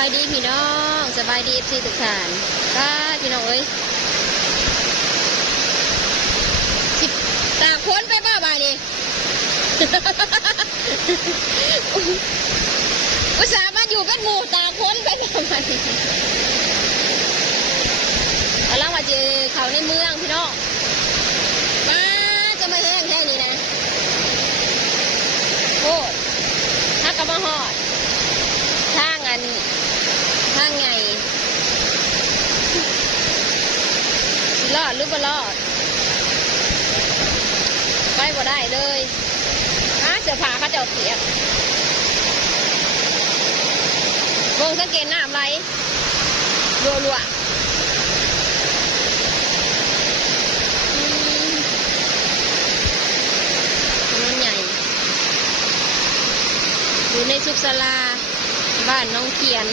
บายดีพี่น้องสบายดีเอฟซีทุกท่านป้าพี่น้องเอ้ยสิบตากพ้นไปบ้าบายนี่อุตส่าห์มาอยู่เป็นหมู่ตากพ้นไปบ้าบายนี่เอาล่ะมาเจอเขาในเมืองพี่น้องมาจะมาแห้งแค่นี้นะโอ้ถ้ากระมาหอด ทางอันทางไง สิรอดหรือบ่รอด ไปบ่ได้เลยหาเสื้อผาเขาเจ้าเปียกวงสังเกตน้ำไหลรัวรัวๆอืมถนใหญ่อยู่ในสุขศาลาบ้านน้องเขียน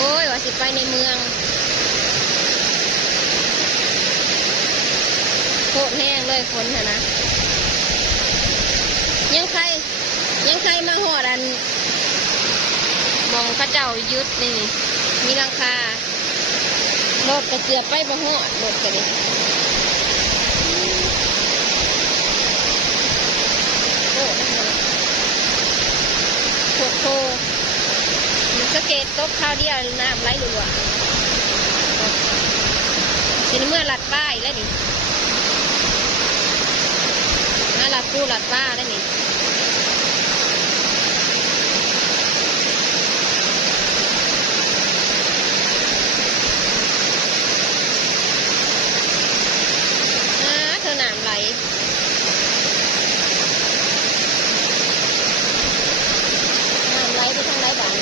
อ้ยว่าสิไปในเมืองโคตรแห้งเลยฝนนะนะ ยังใครยังใครมาหอดอัน มองพระเจ้ายุดนี่ มีหลังคารถกระเจือบไปบ่หอดรถกันดิโอ้นั่นเลยโคตรโคมันสะ เก็ตตกข้าวเดียวน้ำไหลรัวทีนี้เมื่อหลัดป้ายแล้วนี่มาหลัดปูหลัดป้าแล้วนี่ อ่าเธอหนามไหลหนามไหลไปทางไหนบ้าง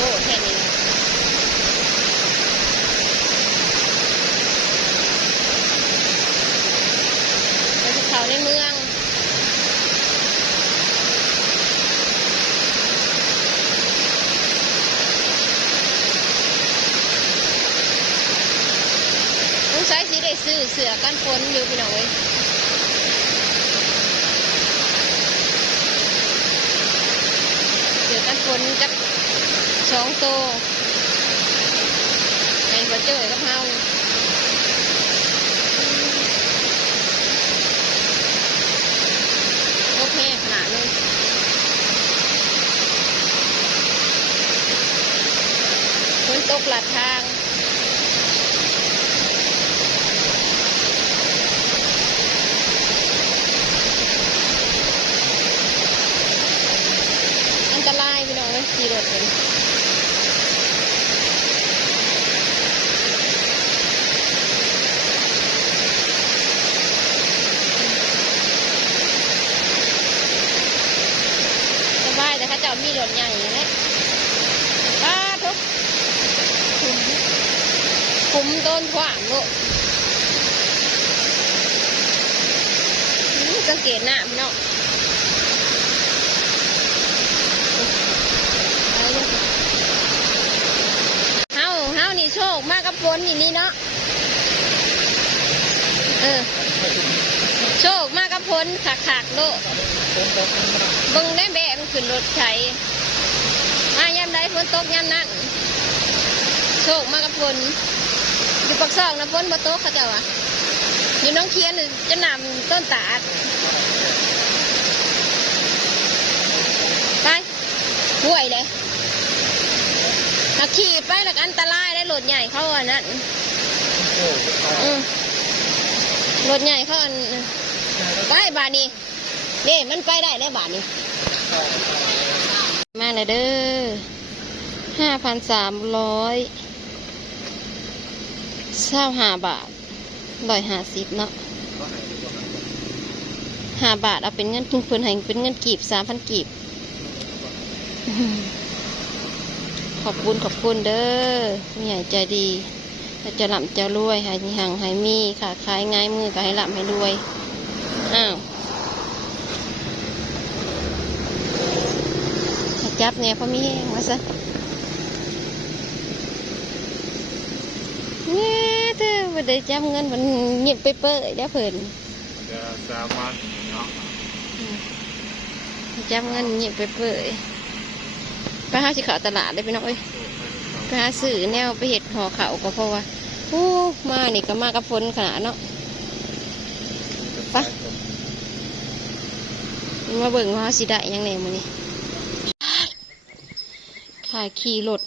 โอ้แค่นี้นะไปภูเขาในเมือง ต้องใช้สีได้ซื้อ เสือกันฝนอยู่พี่น้องเว้ยเสือกันฝนจักสองโตวเป็นบะเจอกับเฮาโอเคขนาดเลยฝนตกหลัดทาง อันตรายพี่น้องเลย ขี่รถเป็นสบายแต่เข้าเจ้ามีรถใหญ่เลยป้าทุกขุมขุมต้นขวางโลกสังเกตหน้าพี่น้อง เฮาเฮานี่ โชคมากกับฝนนี่นี่เนาะ เออ โชคมากกับฝนขักขักโลบึงได้แบบมันขึ้นรถไถมายามใดฝนตกยามนั้นโชคมากกับฝนอยู่ปักซองนะฝนบ่ตกเขาเจ้าอะอยู่น้องเคียนจะนำต้นตาดไปห่วยเลย ถ้าขี่ไปแล้วก็อันตรายได้รถใหญ่เขาอันนั้นอืมรถใหญ่เขาอันได้บาทนี้นี่มันไปได้ได้บาทนี้ มาเลยเด้อห้าพันสามร้อยเช่าห้าบาทร้อยห้าสิบเนาะห้าบาทเอาเป็นเงินทุนเพิ่นให้เป็นเงินกีบสามพันกีบข อบคุณขอบคุณเด้อผู้ใหญ่ใจดีถ้าจะหลับจะรวยหายหังหายมีค่ะขายง่ายมือก็ให้หลับให้รวย อ้าวให้จับเนี่ยพอมีแห้งมาซะเนี่ยเธอบ่ได้จับเงินมันเงียบไปเปื่อยแล้วเพิ่นจะสามารถเนาะจับเงินหยิบไปเปื่อย ไปหาสิขาตลาดเลยพี่น้องเอ้ยไปหาซื้อแนวไปเห็ดห่อเขาก็เพราะว่าโอ้มานี่ก็มากับฝนขนาดเนาะไปมาเบิ่งว่าสิได้ยังไงมื้อนี้ค่ายขี่รถ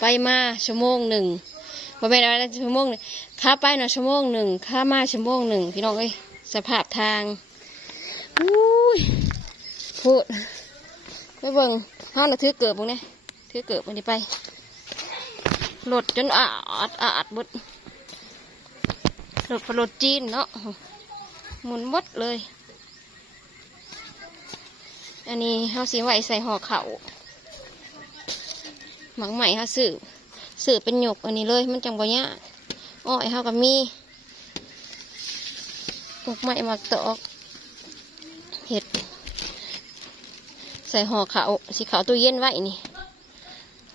ไปมาชั่วโมงหนึ่งบ่แม่นอะไรชั่วโมงหนึงค่าไปน่ะชั่วโมงหนึ่งค่ามาชั่วโมงหนึ่งพี่น้องเอ้ยสภาพทางอุ้ยพูด ไปเบิ่งห้าน่ะถือเกิบพวกนี้ถือเกิบมันนี้ไปรถจนอาดอาดบดรถรถจีนเนาะหมุนบดเลย อันนี้เฮาสีไหวใส่ห่อเขาหมักใหม่เฮาซื้อซื้อเป็นหยกอันนี้เลยมันจังบ่ยากอ้อยเฮากับมีหมกใหม่หมักตอกเห็ด ใส่ห่อเขาวสีขาวตู้เย็นไว้นี่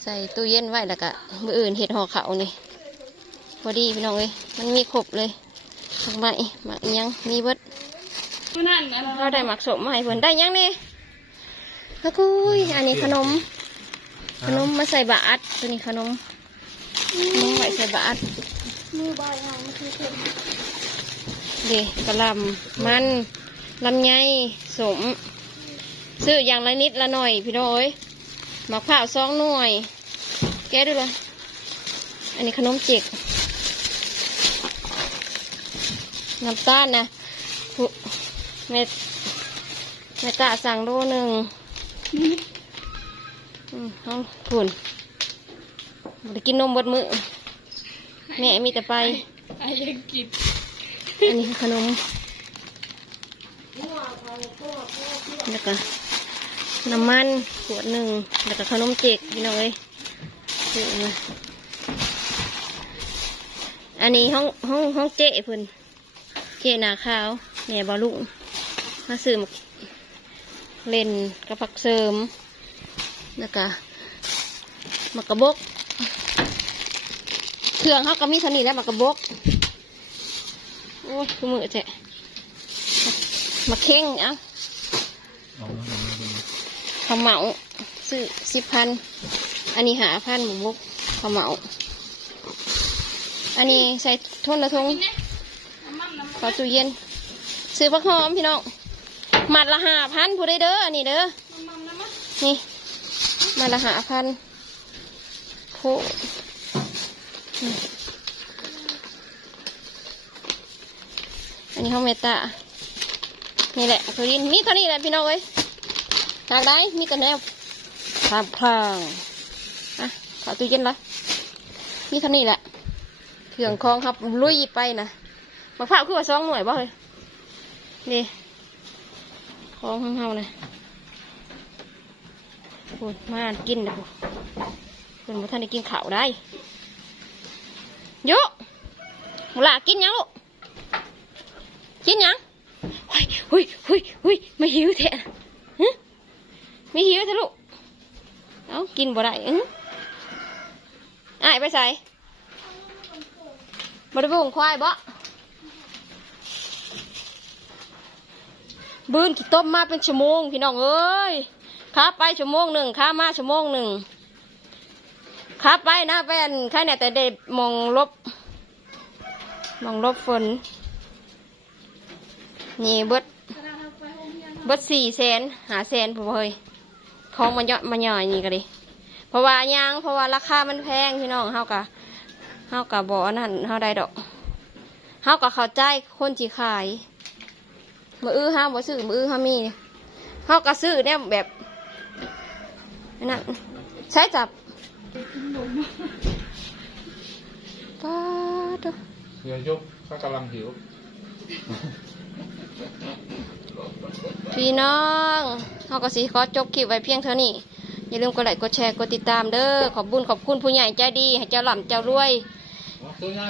ใส่ตู้เย็นไว้แล้วก็มืออื่นเห็ดห่อเขาวนี่พอดีพี่น้องเลยมันมีครบเลยหมักใหม่หมักอิหยังมีเบิดเราได้หมักสมให้เพิ่นได้ยังนี่แล้วกุยอันนี้ขนม ขนมมาใส่บาตรตัวนี้ขนมขนมไว้ใส่บาตรมือบายเอาคือเค็มเด็กระลำมันลำไยสม ซื้ออย่างละนิดละหน่อย พี่น้อยหมักข้าวสองหน่วย แกะดูเลยอันนี้ขนมจิกน้ำตาลนะผู้แม่แม่ตาสั่งโลหนึ่งอืมเอาผุนบ่ได้กินนมเบดมือแม่มีแต่ไปไอ้ยังกิน อันนี้คือขนมแล้วก็ น้ำมันขวดหนึ่งแล้วก็ขนมเจกพี่น้องเอ้ยอันนี้ห้องห้องห้องเจ๊พิ่นเจ๊หนาขาวแม่ยบอลุงมาซื้อมาเล่นกระพักเสริมแล้วก็มากระบกเครื่องเขาก็มีเท่านี้แล้วมากระบกโอ้ยมือเจ๊มาเข่งเอ้าเขาเหมาซื้อสิบพัน อันนี้หาพันหมูบกขาเหมา อันนี้ใส่ทนละทงน้ำมันน้ำขอตู้เย็น ซื้อผักหอมพี่น้องหมัดละหาพันผู้ได้เด้อ อันนี้เด้อนน้ำมันนี่มาละหาพันโพนี่อันนี้ห้องเมตตานี่แหละตัวดินมีเท่านี้แหละพี่น้องเอ้ย หากได้มีแต่แนวพามพลางอะขอตู้เย็นละมีเท่านี้แหละเครื่องคองครับลุยไปนะมะพร้าวคือว่าสองหน่วยบ่เลยนี่ของของเฮาเลยพูดมากินนะพูเป็นบ่ท่านได้กินข้าวได้โยหมูหลากินยังลูกกินยังหุยหุยหุยหุยไม่หิวแท้ฮะ ม่หิวท้ลูกเอากินบ่ได้อื้ออ้ายไปใส่บ่ได้บุงควายบ่บืนขี้ต้มมาเป็นชั่วโมงพี่น้องเอ้ยข้าไปชั่วโมงหนึ่งข้ามาชั่วโมงหนึ่งข้าไปนะแฟนใครเนี่ยแต่เด็มองลบ มองลบฝน นี่เบิดเบิดสี่แสนหาแสนผมเฮ้ย ของมันเยอะมันย่อยนี่ก็ดิเพราะว่ายังเพราะว่าราคามันแพงพี่น้องเฮากะเฮากะบ่อนั่นเฮาได้ดอกเฮากะเข้าใจคนที่ขายมืออื้อห้ามบ่ซื้อมืออื้อห้ามีเฮากะซื้อเนี่ยแบบนั่นใช้จับป้าดเรือยกเขากำลังหิว พี่น้องเขาก็สิขอจบคลิปไว้เพียงเท่านี้ อย่าลืมกดไลค์กดแชร์กดติดตามเด้อขอบบุญขอบคุณผู้ใหญ่ใจดีให้เจ้าหล่ำเจ้ารวย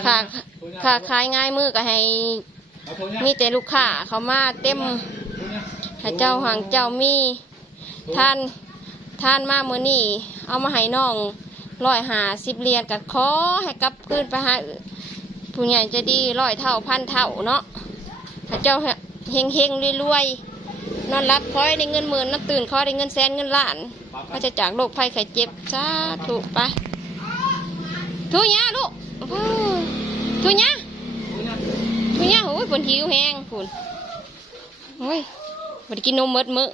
ค่ะค่ะขายง่ายมือก็ให้ มีแต่ลูกค้าเขามาเต็มให้เจ้าห่างเจ้ามีท่านท่านมาเมื่อนี้เอามาให้น้องร้อยหาสิบเรียญกับขอให้กลับคืนไปหาผู้ใหญ่ใจะดีร้อยเท่าพันเท่าเนาะให้เจ้า เฮงเฮงรวยๆนอนรับคอยในเงินหมื่นนอนตื่นคอยในเงินแสนเงินล้านก็จะจากโรคภัยไข้เจ็บสาธุไปทุยาลูกโอ้โหทุยาทุยาโอ้ยปวดหิวแห้งฝนโอ้ยฝนกินนมเมดมือ